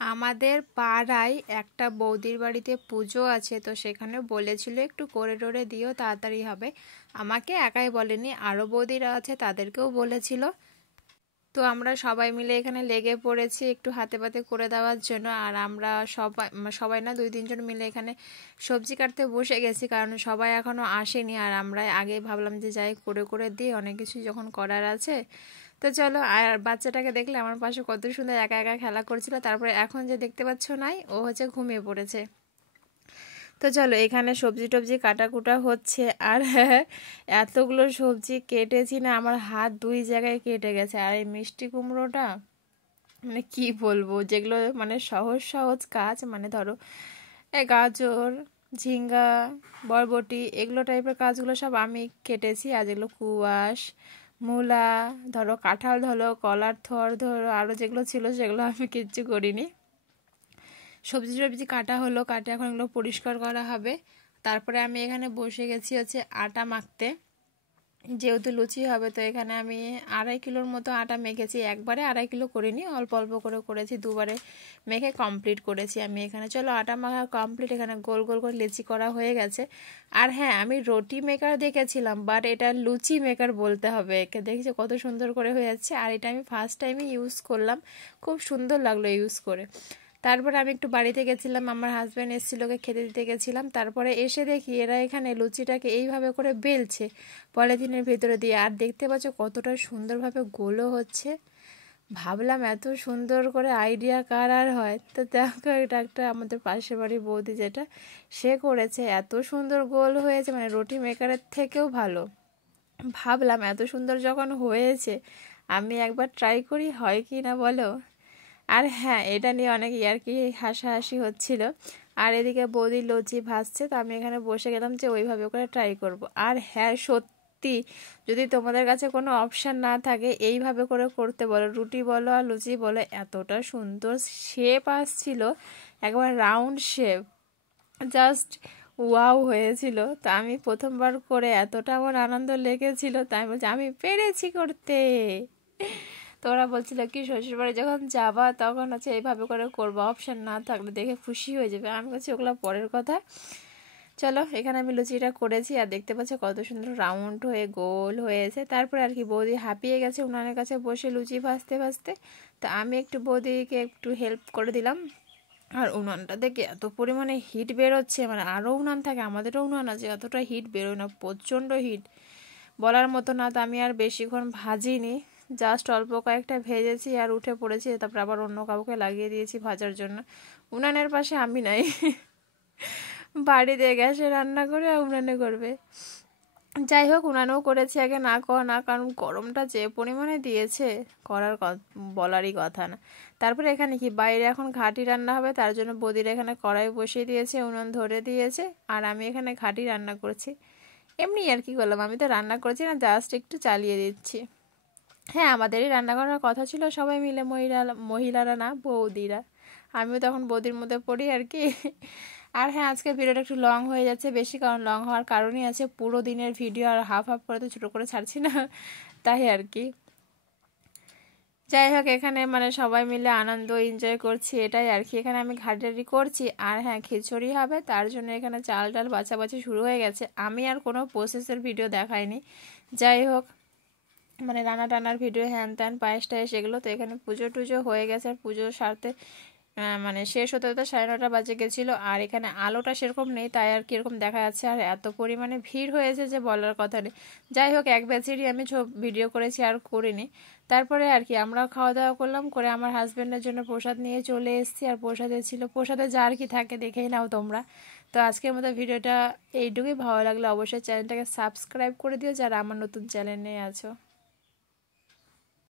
আমাদের পাড়ায় একটা বৌদির বাড়িতে পুজো আছে, তো সেখানে বলেছিল একটু করে টোরে দিও, তাড়াতাড়ি হবে। আমাকে একাই বলেনি, আরও বৌদিরা আছে তাদেরকেও বলেছিল। তো আমরা সবাই মিলে এখানে লেগে পড়েছি একটু হাতে পাতে করে দেওয়ার জন্য। আর আমরা সবাই সবাই না 2-3 জন মিলে এখানে সবজি কাটতে বসে গেছি, কারণ সবাই এখনও আসেনি। আর আমরা আগে ভাবলাম যে যাই করে করে দিই, অনেক কিছু যখন করার আছে। তো চলো। আর বাচ্চাটাকে দেখলে আমার পাশে কত সুন্দর একা একা খেলা করছিল। তারপরে এখন যে দেখতে পাচ্ছ নাই, ও হচ্ছে ঘুমিয়ে পড়েছে। তো চলো, এখানে সবজি টবজি কাটাকুটা হচ্ছে। আর এতগুলো সবজি কেটেছি না, আমার হাত 2 জায়গায় কেটে গেছে। আর এই মিষ্টি কুমড়োটা মানে কি বলবো, যেগুলো মানে সহজ সহজ কাজ, মানে ধরো গাজর, ঝিঙ্গা, বরবটি, এগুলো টাইপের কাজগুলো সব আমি কেটেছি। আর যেগুলো কুয়াশ, মূলা, ধরো কাঁঠাল, ধরো কলার থর, ধরো আরও যেগুলো ছিল সেগুলো আমি কিচ্ছু করিনি। সবজি টবজি কাটা হলো, কাটে এখন এগুলো পরিষ্কার করা হবে। তারপরে আমি এখানে বসে গেছি হচ্ছে আটা মাখতে, যেহেতু লুচি হবে। তো এখানে আমি 2.5 কিলোর মতো আটা মেখেছি। একবারে 2.5 কিলো করিনি, অল্প অল্প করে করেছি, 2বারে মেখে কমপ্লিট করেছি আমি এখানে। চলো, আটা মাখা কমপ্লিট। এখানে গোল গোল করে লুচি করা হয়ে গেছে। আর হ্যাঁ, আমি রুটি মেকার দেখেছিলাম, বাট এটা লুচি মেকার বলতে হবে একে। দেখেছি কত সুন্দর করে হয়ে যাচ্ছে। আর এটা আমি ফার্স্ট টাইমই ইউজ করলাম, খুব সুন্দর লাগলো ইউজ করে। তারপরে আমি একটু বাড়িতে গেছিলাম, আমার হাজব্যান্ড এসেছিল, ওকে খেতে দিতে গেছিলাম। তারপরে এসে দেখি এরা এখানে লুচিটাকে এইভাবে করে বেলছে পলিথিনের ভেতরে দিয়ে। আর দেখতে পাচ্ছ কতটা সুন্দরভাবে গোলও হচ্ছে। ভাবলাম এত সুন্দর করে আইডিয়া কার আর হয়। তো দেখো, এটা একটা আমাদের পাশের বাড়ির বৌদি যেটা, সে করেছে, এত সুন্দর গোল হয়েছে, মানে রুটি মেকারের থেকেও ভালো। ভাবলাম এত সুন্দর যখন হয়েছে, আমি একবার ট্রাই করি, হয় কি না বলো। আর হ্যাঁ, এটা নিয়ে অনেক ইয়ার্কি হাসাহাসি হচ্ছিল। আর এদিকে বৌদি লুচি ভাজছে, তো আমি এখানে বসে গেলাম যে ওইভাবে করে ট্রাই করব। আর হ্যাঁ, সত্যি যদি তোমাদের কাছে কোনো অপশান না থাকে, এইভাবে করে করতে বলো, রুটি বলো আর লুচি বলো, এতটা সুন্দর শেপ আসছিল, একবার রাউন্ড শেপ, জাস্ট ওয়াও হয়েছিল। তো আমি প্রথমবার করে এতটা আমার আনন্দ লেগেছিল, তাই বলছি আমি পেরেছি করতে। তো ওরা বলছিল কি, শ্বশুরবাড়ি যখন যাবা তখন হচ্ছে এইভাবে করে করবো, অপশান না থাকলে দেখে খুশি হয়ে যাবে। আমি বলছি ওগুলো পরের কথা। চলো, এখানে আমি লুচিটা করেছি, আর দেখতে পাচ্ছি কত সুন্দর রাউন্ড হয়ে গোল হয়েছে। তারপরে আর কি বৌদি হাঁপিয়ে গেছে উনানের কাছে বসে লুচি ভাজতে ভাজতে। তো আমি একটু বৌদিকে একটু হেল্প করে দিলাম। আর উনানটা দেখে এত পরিমাণে হিট বেরোচ্ছে, মানে আরও উনান থাকে, আমাদেরও উনান আছে, এতটা হিট বেরোয় না, প্রচণ্ড হিট বলার মতো না। তো আমি আর বেশিক্ষণ ভাজিনি, জাস্ট অল্প কয়েকটা ভেজেছি আর উঠে পড়েছি। তারপর আবার অন্য কাউকে লাগিয়ে দিয়েছি ভাজার জন্য। উনানের পাশে আমি নাই, বাড়িতে গ্যাসে রান্না করে আর উনানে করবে। যাই হোক, উনানেও করেছি আগে, না কর না, কারণ গরমটা যে পরিমাণে দিয়েছে, করার বলারই কথা না। তারপরে এখানে কি বাইরে এখন ঘাটি রান্না হবে, তার জন্য বৌদিরা এখানে কড়াই বসিয়ে দিয়েছে, উনুন ধরে দিয়েছে। আর আমি এখানে ঘাটি রান্না করছি। এমনি আর কি করলাম, আমি তো রান্না করছি না, জাস্ট একটু চালিয়ে দিচ্ছি। হ্যাঁ, আমাদেরই রান্না করার কথা ছিল, সবাই মিলে, মহিলারা না, বৌদিরা। আমিও তখন বৌদির মধ্যে পড়ি আর কি। আর হ্যাঁ, আজকে ভিডিওটা একটু লং হয়ে যাচ্ছে বেশি, কারণ লং হওয়ার কারণই আছে, পুরো দিনের ভিডিও আর হাফ হাফ করে তো ছোটো করে ছাড়ছি না, তাই আর কি। যাই হোক, এখানে মানে সবাই মিলে আনন্দ এনজয় করছি, এটাই আর কি। এখানে আমি ঘাটারি করছি। আর হ্যাঁ, খিচুড়ি হবে, তার জন্য এখানে চাল ডাল বাছাবাছি শুরু হয়ে গেছে। আমি আর কোনো প্রসেসের ভিডিও দেখাইনি। যাই হোক, মানে রান্না টান্নার ভিডিও, হ্যান ত্যান পায়েস টায়েস এগুলো। তো এখানে পুজো টুজো হয়ে গেছে, আর পুজো সারতে মানে শেষ হতে হতে 9:30 বাজে গেছিলো। আর এখানে আলোটা সেরকম নেই, তাই আর কীরকম দেখা যাচ্ছে। আর এত পরিমাণে ভিড় হয়েছে যে বলার কথা নেই। যাই হোক, এক ব্যাচেরই আমি ভিডিও করেছি, আর করিনি। তারপরে আর কি আমরা খাওয়া দাওয়া করলাম, করে আমার হাজব্যান্ডের জন্য প্রসাদ নিয়ে চলে এসেছি। আর প্রসাদে ছিল, প্রসাদে যা আর কি থাকে দেখেই নাও তোমরা। তো আজকের মতো ভিডিওটা এইটুকুই। ভালো লাগলে অবশ্যই চ্যানেলটাকে সাবস্ক্রাইব করে দিও, যারা আমার নতুন চ্যানেলে আছো।